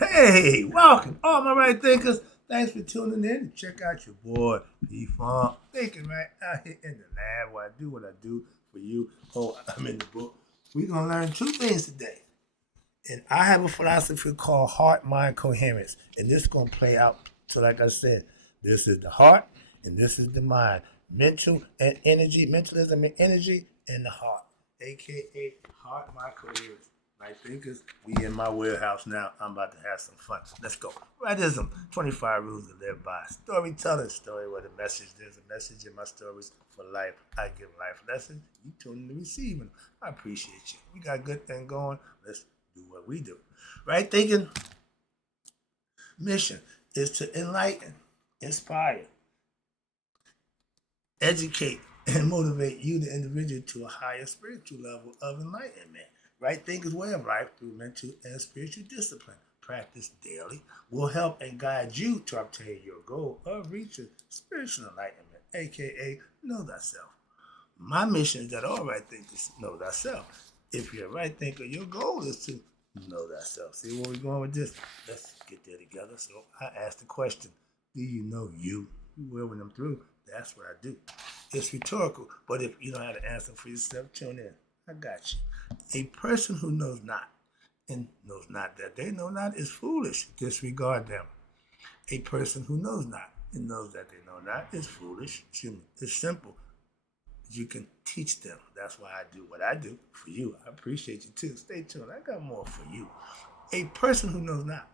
Hey, welcome, all my right thinkers. Thanks for tuning in. Check out your boy, P-Funk. Thinking right out here in the lab where I do what I do for you. Oh, I'm in the book. We're going to learn two things today. And I have a philosophy called heart-mind coherence. And this is going to play out. So like I said, this is the heart and this is the mind. Mental and energy, mentalism and energy, and the heart, a.k.a. heart-mind coherence. Right thinkers, we in my warehouse now. I'm about to have some fun. Let's go. Rightism, 25 rules to live by. Storytelling, story with a message. There's a message in my stories for life. I give life lessons. You tune in to receiving. I appreciate you. We got a good thing going. Let's do what we do. Right thinking, mission is to enlighten, inspire, educate, and motivate you, the individual, to a higher spiritual level of enlightenment. Right thinking's way of life through mental and spiritual discipline. Practice daily will help and guide you to obtain your goal of reaching spiritual enlightenment, aka know thyself. My mission is that all right thinkers know thyself. If you're a right thinker, your goal is to know thyself. See where we're going with this? Let's get there together. So I asked the question, do you know you? You will when I'm through. That's what I do. It's rhetorical, but if you don't have to answer for yourself, tune in. I got you. A person who knows not and knows not that they know not is foolish. Disregard them. A person who knows not and knows that they know not is foolish. It's simple. You can teach them. That's why I do what I do for you. I appreciate you too. Stay tuned. I got more for you. A person who knows not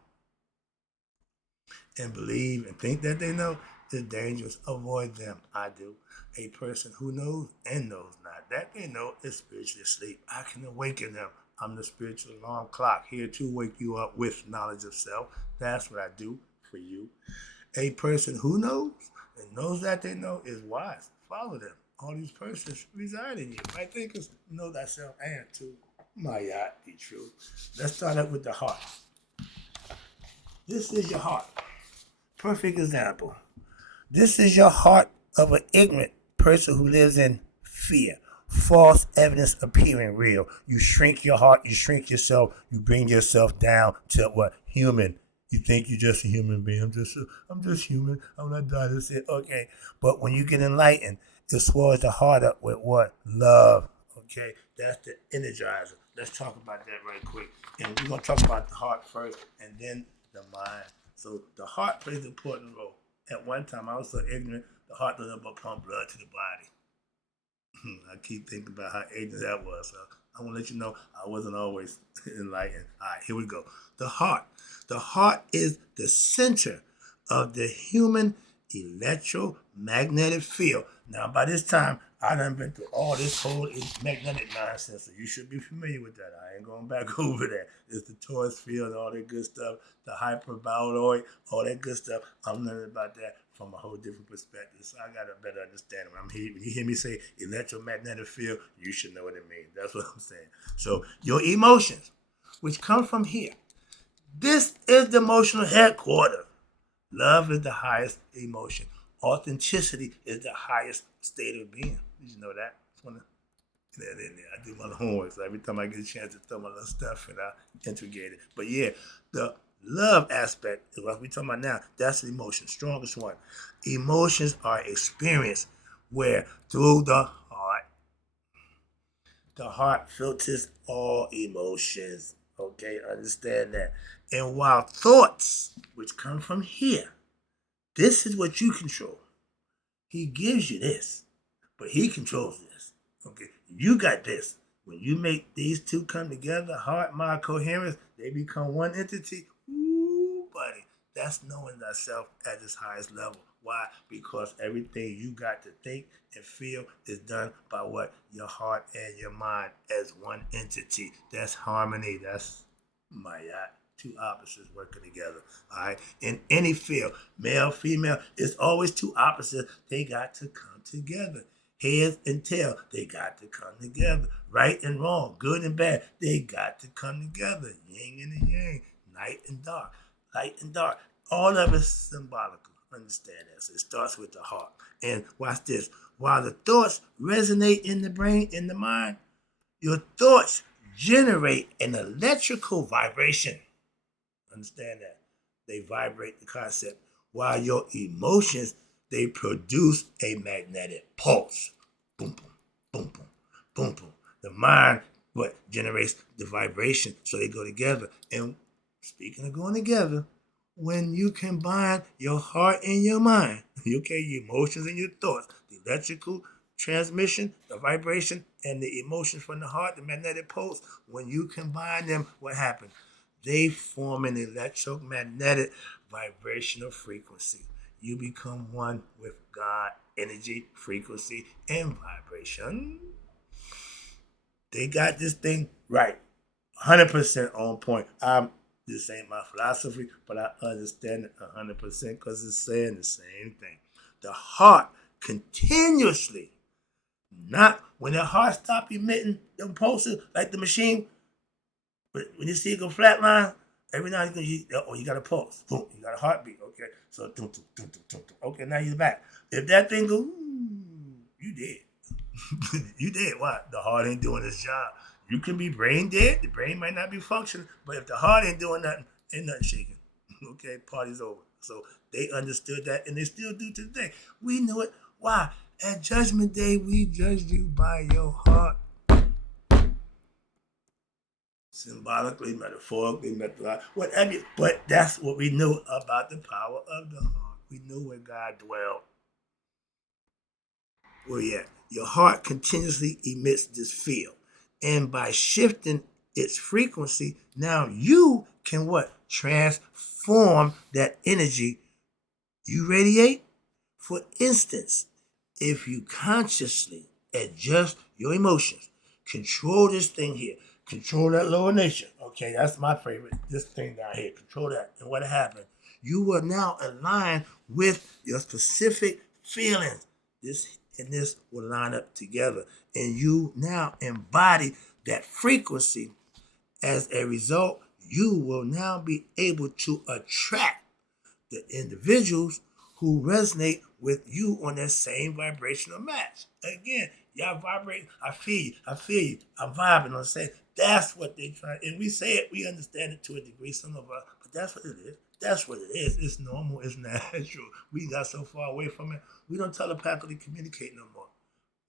and believe and think that they know is dangerous. Avoid them. I do. A person who knows and knows not that they know is spiritually asleep. I can awaken them. I'm the spiritual alarm clock here to wake you up with knowledge of self. That's what I do for you. A person who knows and knows that they know is wise. Follow them. All these persons reside in you. I think it's know thyself and to my yacht be true. Let's start out with the heart. This is your heart. Perfect example. This is your heart of an ignorant person who lives in fear. False evidence appearing real. You shrink your heart, you shrink yourself, you bring yourself down to what? Human. You think you're just a human being. I'm just human. I'm not dying. That's it. Okay. But when you get enlightened, it swells the heart up with what? Love. Okay. That's the energizer. Let's talk about that right quick. And we're going to talk about the heart first and then the mind. So the heart plays an important role. At one time, I was so ignorant, the heart doesn't but pump blood to the body. I keep thinking about how ignorant that was. So I want to let you know I wasn't always enlightened. All right, here we go. The heart. The heart is the center of the human electromagnetic field. Now, by this time, I done been through all this whole magnetic nonsense, so you should be familiar with that. I ain't going back over that. It's the torus field, all that good stuff, the hyperboloid, all that good stuff. I'm learning about that from a whole different perspective, so I got a better understanding. When you hear me say electromagnetic field, you should know what it means. That's what I'm saying. So your emotions, which come from here, this is the emotional headquarters. Love is the highest emotion. Authenticity is the highest state of being. Did you know that? I want to get that in there. I do my homework, so every time I get a chance to throw my little stuff in, I integrate it. But yeah, the love aspect is what we're talking about now. That's the emotion, strongest one. Emotions are experienced where through the heart filters all emotions. Okay, understand that. And while thoughts, which come from here, this is what you control. He gives you this, but he controls this. Okay, you got this. When you make these two come together, heart, mind, coherence, they become one entity. Ooh, buddy, that's knowing thyself at its highest level. Why? Because everything you got to think and feel is done by what? Your heart and your mind as one entity. That's harmony. That's my two opposites working together. All right. In any field, male, female, it's always two opposites. They got to come together. Heads and tail, they got to come together. Right and wrong, good and bad, they got to come together. Yin and yang, night and dark, light and dark. All of it's symbolical. Understand that. So it starts with the heart. And watch this. While the thoughts resonate in the brain, in the mind, your thoughts generate an electrical vibration. Understand that. They vibrate the concept. While your emotions, they produce a magnetic pulse. Boom, boom, boom, boom, boom, boom. The mind, what generates the vibration, so they go together. And speaking of going together, when you combine your heart and your mind, okay, your emotions and your thoughts, the electrical transmission, the vibration, and the emotions from the heart, the magnetic pulse, when you combine them, what happens? They form an electromagnetic vibrational frequency. You become one with God, energy, frequency, and vibration. They got this thing right. 100% on point. This ain't my philosophy, but I understand it 100% because it's saying the same thing. The heart continuously, not when the heart stop emitting them pulses like the machine. But when you see it go flatline, every now and then you got a pulse. Boom, you got a heartbeat. Okay, so okay, now you're back. If that thing go, you dead. You dead. Why? The heart ain't doing its job. You can be brain dead. The brain might not be functioning, but if the heart ain't doing nothing, ain't nothing shaking. Okay, party's over. So they understood that, and they still do to today. We know it. Why? At Judgment Day, we judged you by your heart. Symbolically, metaphorically, whatever. But that's what we knew about the power of the heart. We knew where God dwelled. Well, yeah, your heart continuously emits this field. And by shifting its frequency, now you can what? Transform that energy you radiate. For instance, if you consciously adjust your emotions, control this thing here, control that lower nature. Okay, that's my favorite. This thing down here, control that. And what happened? You will now align with your specific feelings. This and this will line up together. And you now embody that frequency. As a result, you will now be able to attract the individuals who resonate with you on that same vibrational match. Again, y'all vibrate. I feel you. I feel you. I'm vibing on saying that's what they try. And we say it, we understand it to a degree, some of us, but that's what it is. That's what it is. It's normal. It's natural. We got so far away from it. We don't telepathically communicate no more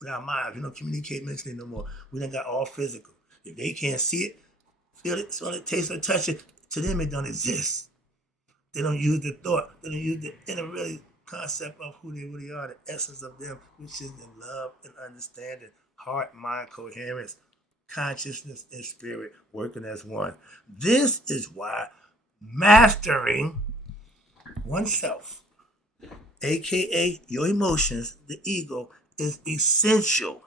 with our minds. We don't communicate mentally no more. We done got all physical. If they can't see it, feel it, smell it, taste it, touch it, to them it don't exist. They don't use the thought. They don't use the inner really concept of who they really are, the essence of them, which is the love and understanding, heart, mind, coherence, consciousness, and spirit working as one. This is why mastering oneself, aka your emotions, the ego, is essential.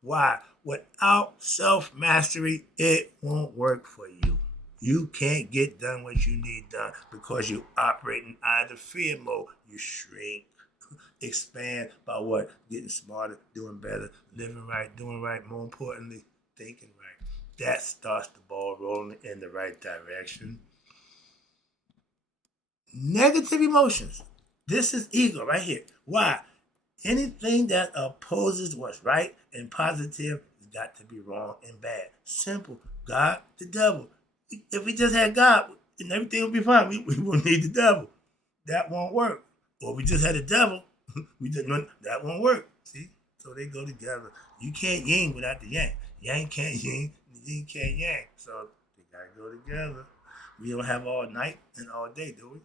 Why? Without self-mastery, it won't work for you. You can't get done what you need done because you operate in either fear mode. You shrink, expand by what? Getting smarter, doing better, living right, doing right, more importantly, thinking right. That starts the ball rolling in the right direction. Negative emotions. This is ego right here. Why? Anything that opposes what's right and positive has got to be wrong and bad. Simple. God, the devil. If we just had God, and everything would be fine. We wouldn't need the devil. That won't work. Or we just had the devil. That won't work. See? So they go together. You can't yin without the yang. Yang can't yin, yin can't yang. So they gotta go together. We don't have all night and all day, do we?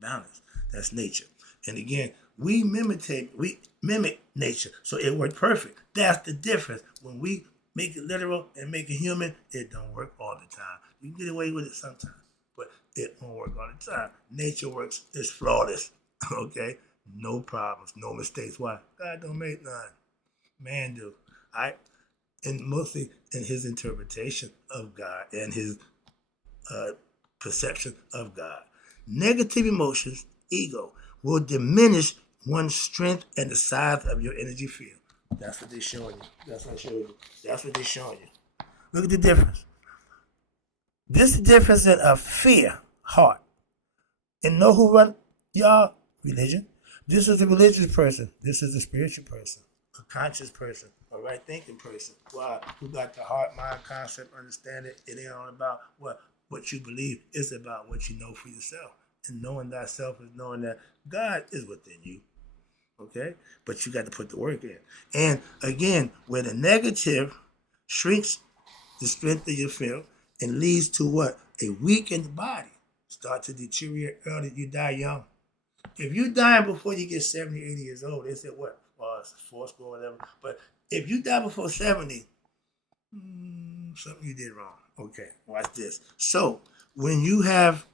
Balance. That's nature. And again, we mimic nature. So it worked perfect. That's the difference. When we make it literal and make it human, it don't work all the time. You can get away with it sometimes, but it won't work all the time. Nature works. It's flawless. Okay? No problems, no mistakes. Why? God don't make none. Man do. Alright? And mostly in his interpretation of God and his perception of God. Negative emotions, ego, will diminish one's strength and the size of your energy field. That's what they're showing you. That's what I showed you. That's what they're showing you. Look at the difference. This is the difference in a fear, heart. And know who run y'all? Religion. This is a religious person. This is a spiritual person. A conscious person. A right thinking person. Why? Who got the heart, mind, concept, understanding. It ain't all about what? what you believe. It's about what you know for yourself. And knowing thyself is knowing that God is within you. Okay? But you got to put the work in. And again, where the negative shrinks the strength of your field and leads to what? A weakened body. Start to deteriorate early. You die young. If you die before you get 70, 80 years old, they said what? Four score, whatever. But if you die before 70, something you did wrong. Okay, watch this. So when you have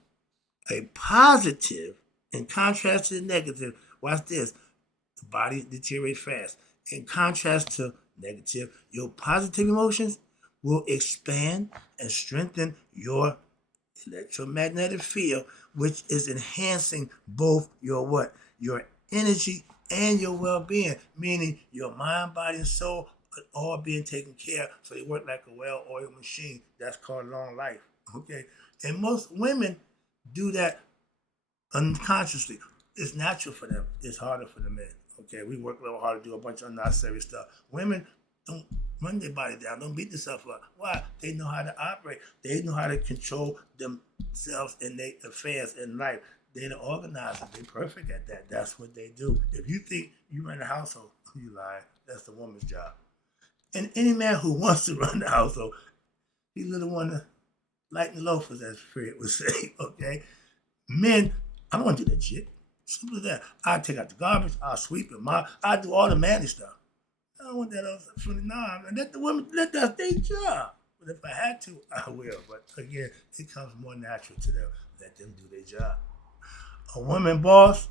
a positive in contrast to the negative, watch this. The body deteriorates fast. In contrast to negative, your positive emotions will expand and strengthen your electromagnetic field, which is enhancing both your what? Your energy and your well-being, meaning your mind, body, and soul are all being taken care of, so they work like a well-oiled machine. That's called long life. Okay? And most women do that unconsciously. It's natural for them. It's harder for the men. Okay, we work a little hard to do a bunch of unnecessary stuff. Women don't run their body down, don't beat themselves up. Why? They know how to operate. They know how to control themselves and their affairs in life. They're the organizers. They're perfect at that. That's what they do. If you think you run the household, you lie. That's the woman's job. And any man who wants to run the household, he's a little one to lighten the loafers, as Fred would say. Okay, men, I don't want to do that shit. Simple as that. I take out the garbage, I'll sweep it, I do all the manly stuff. I don't want that else for the let the women, that's their job. But if I had to, I will. But again, it comes more natural to them. Let them do their job. A woman boss,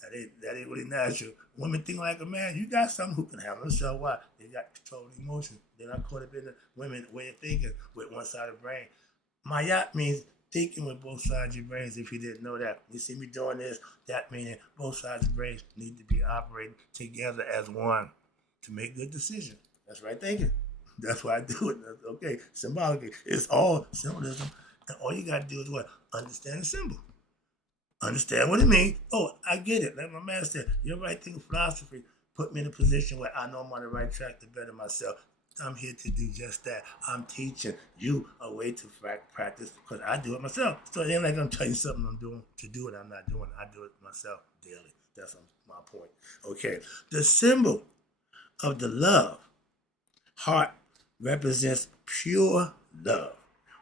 that ain't really natural. Women think like a man. You got someone who can handle themselves. Why? They got control of emotions. They're not caught up in the women way of thinking with one side of the brain. Mayat means thinking with both sides of your brains. If you didn't know that, you see me doing this, that means both sides of the brains need to be operating together as one to make good decisions. That's right thinking. That's why I do it. Okay, symbolically. It's all symbolism. And all you got to do is what? Understand the symbol. Understand what it means. Oh, I get it. Like my man said, your right thinking philosophy put me in a position where I know I'm on the right track to better myself. I'm here to do just that. I'm teaching you a way to practice because I do it myself. So it ain't like I'm telling you something I'm doing to do it. I'm not doing it. I do it myself daily. That's my point. Okay. The symbol of the love heart represents pure love.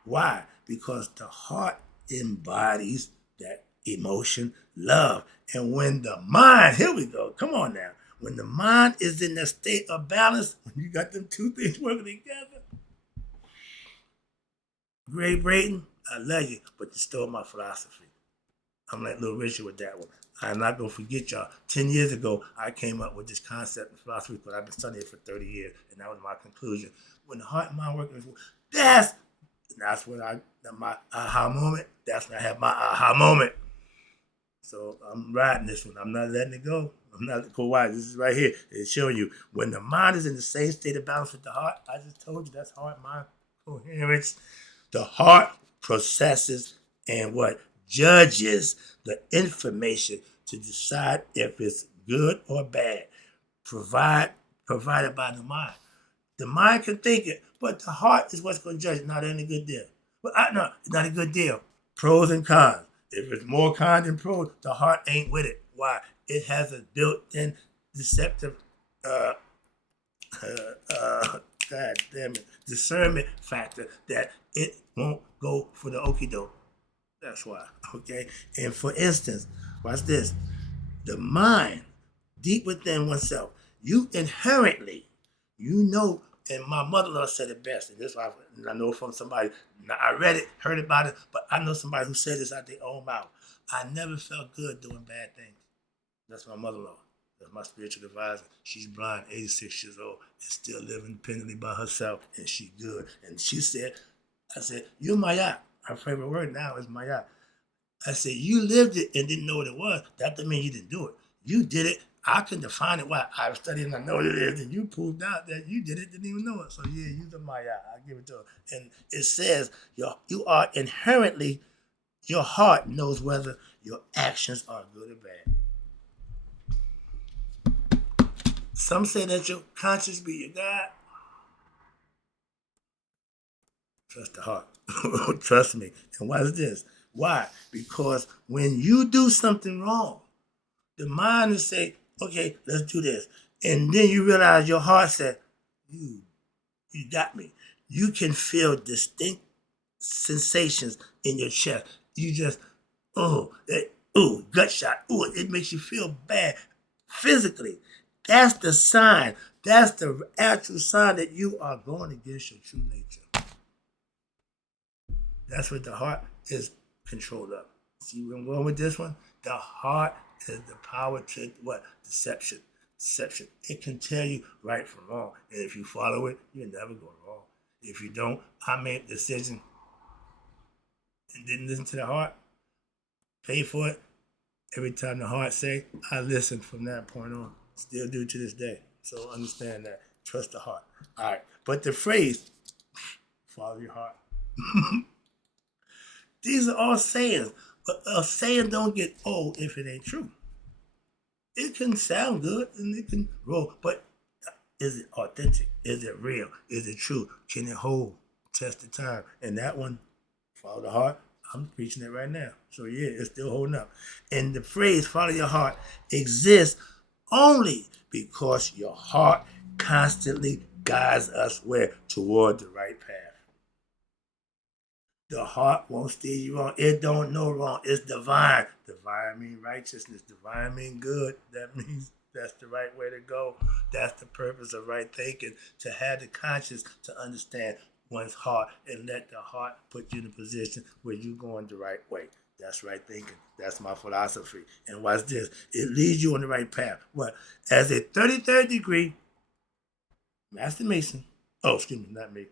Why? Because the heart embodies that emotion, love. And when the mind, here we go, come on now. When the mind is in a state of balance, when you got them two things working together, Great Britain, I love you, but you stole my philosophy. I'm like Little Richard with that one. I'm not going to forget y'all. 10 years ago, I came up with this concept of philosophy, but I've been studying it for 30 years, and that was my conclusion. When the heart and mind working, that's when my aha moment, that's when I have my aha moment. So I'm riding this one. I'm not letting it go. I'm not quiet. This is right here. It's showing you when the mind is in the same state of balance with the heart. I just told you that's heart mind coherence. The heart processes and what judges the information to decide if it's good or bad, provided by the mind. The mind can think it, but the heart is what's going to judge. Not any good deal. But no, it's not a good deal. Pros and cons. If it's more cons than pros, the heart ain't with it. Why? It has a built-in deceptive, God damn it, discernment factor that it won't go for the okie doke. That's why. Okay. And for instance, watch this. The mind, deep within oneself, you inherently, and my mother-in-law said it best, and this I know from somebody. I read it, heard about it, but I know somebody who said this out their own mouth. I never felt good doing bad things. That's my mother-in-law. That's my spiritual advisor. She's blind, 86 years old, and still living independently by herself, and she good. And she said, I said, you're Mayat. Her favorite word now is Mayat. I said, you lived it and didn't know what it was. That doesn't mean you didn't do it. You did it. I can define it. Why? I've studied and I know what it is. And you proved out that you did it, didn't even know it. So yeah, you're the Maya. I give it to her. And it says you are inherently, your heart knows whether your actions are good or bad. Some say that your conscience be your God. Trust the heart. Trust me. And why is this? Why? Because when you do something wrong, the mind will say, okay, let's do this. And then you realize your heart said, you, you got me. You can feel distinct sensations in your chest. You just, gut shot. Oh, it makes you feel bad physically. That's the sign. That's the actual sign that you are going against your true nature. That's what the heart is controlled of. See where I'm going with this one? The heart is the power to what? Deception. Deception. It can tell you right from wrong. And if you follow it, you'll never go wrong. If you don't, I made a decision and didn't listen to the heart, pay for it. Every time the heart say, I listen from that point on. Still do to this day. So understand that. Trust the heart. All right. But the phrase, follow your heart. These are all sayings. But a saying don't get old if it ain't true. It can sound good and it can roll, but is it authentic? Is it real? Is it true? Can it hold test of time? And that one, follow the heart. I'm preaching it right now. So yeah, it's still holding up. And the phrase follow your heart exists only because your heart constantly guides us where? Toward the right path. The heart won't steer you wrong. It don't know wrong. It's divine. Divine means righteousness. Divine means good. That means that's the right way to go. That's the purpose of right thinking, to have the conscience to understand one's heart and let the heart put you in a position where you're going the right way. That's right thinking. That's my philosophy. And watch this. It leads you on the right path. What? As a 33rd degree, Master Mason, not me.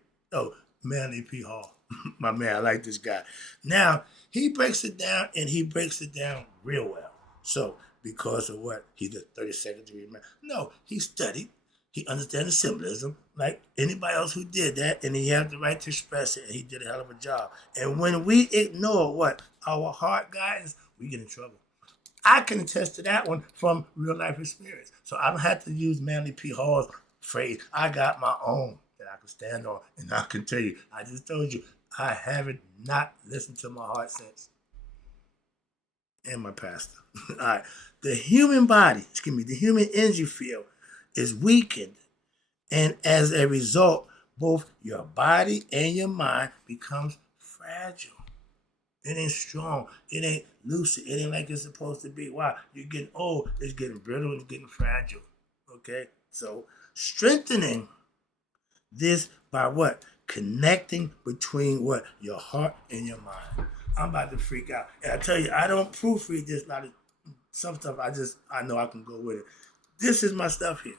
Manly P. Hall. My man, I like this guy. Now, he breaks it down, and he breaks it down real well. So, because of what? He's a 32nd degree man. No, he studied. He understands the symbolism like anybody else who did that, and he had the right to express it, and he did a hell of a job. And when we ignore what? Our heart guidance, we get in trouble. I can attest to that one from real life experience. So I don't have to use Manly P. Hall's phrase. I got my own that I can stand on, and I can tell you, I just told you, I haven't not listened to my heart since. And my pastor. All right. The human body, the human energy field is weakened. And as a result, both your body and your mind becomes fragile. It ain't strong. It ain't lucid. It ain't like it's supposed to be. Why? You're getting old. It's getting brittle. It's getting fragile. Okay? So strengthening this by what? Connecting between what? Your heart and your mind. I'm about to freak out. And I tell you, I don't proofread this. Some stuff I know I can go with it. This is my stuff here.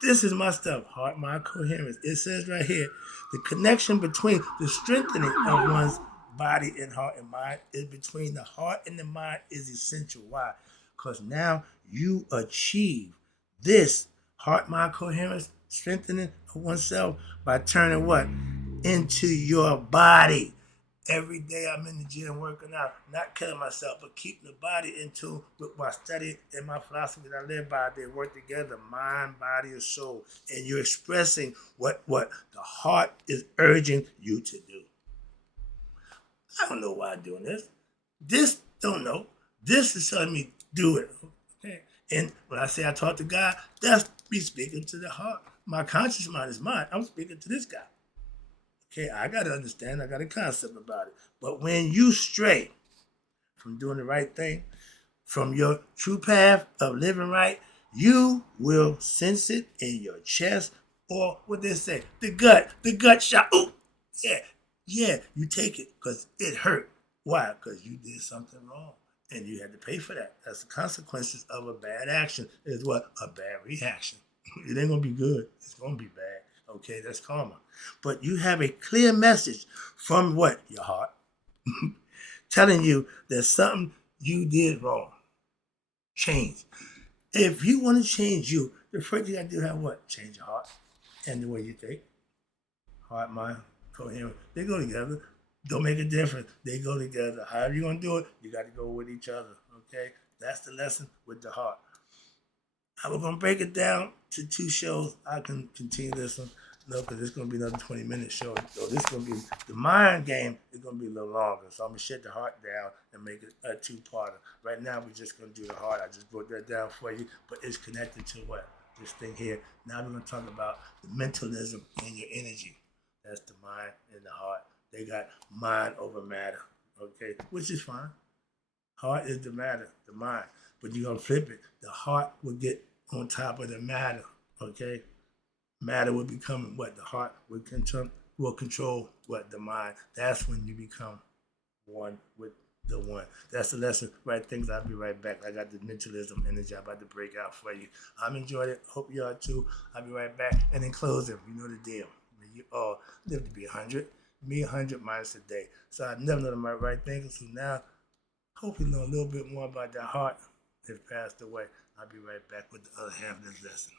This is my stuff. Heart, mind, coherence. It says right here, the connection between the strengthening of one's body and heart and mind is between the heart and the mind is essential. Why? Because now you achieve this heart, mind, coherence, strengthening of oneself by turning what? Into your body. Every day I'm in the gym working out, not killing myself, but keeping the body in tune with my study and my philosophy that I live by. They work together, mind, body, and soul. And you're expressing what the heart is urging you to do. I don't know why I'm doing this. This don't know. This is telling me do it. Okay. And when I say I talk to God, that's me speaking to the heart. My conscious mind is mine. I'm speaking to this guy. Okay, I got to understand. I got a concept about it. But when you stray from doing the right thing, from your true path of living right, you will sense it in your chest, or what they say, the gut shot. Ooh, yeah, you take it because it hurt. Why? Because you did something wrong and you had to pay for that. That's the consequences of a bad action. Is what? A bad reaction. It ain't going to be good. It's going to be bad. Okay, that's karma. But you have a clear message from what? Your heart. Telling you there's something you did wrong. Change. If you want to change you, the first thing you got to do is have what? Change your heart and the way you think. Heart, mind, coherent. They go together. Don't make a difference. They go together. However you're going to do it, you got to go with each other. Okay? That's the lesson with the heart. I was going to break it down to 2 shows. I can continue this one. No, because it's going to be another 20-minute show. So this is going to be, the mind game is going to be a little longer. So I'm going to shut the heart down and make it a two-parter. Right now, we're just going to do the heart. I just broke that down for you, but it's connected to what? This thing here. Now we're going to talk about the mentalism and your energy. That's the mind and the heart. They got mind over matter, okay, which is fine. Heart is the matter, the mind. But you're going to flip it. The heart will get on top of the matter, okay? Matter will become what? The heart will control what? The mind. That's when you become one with the one. That's the lesson. Right things. I'll be right back. I got the mentalism energy I'm about to break out for you. I'm enjoying it. Hope you are too. I'll be right back. And in closing, you know the deal. You all live to be 100. Me 100 minus a day. So I never know the right things. So now, hope you know a little bit more about that heart that passed away. I'll be right back with the other half of this lesson.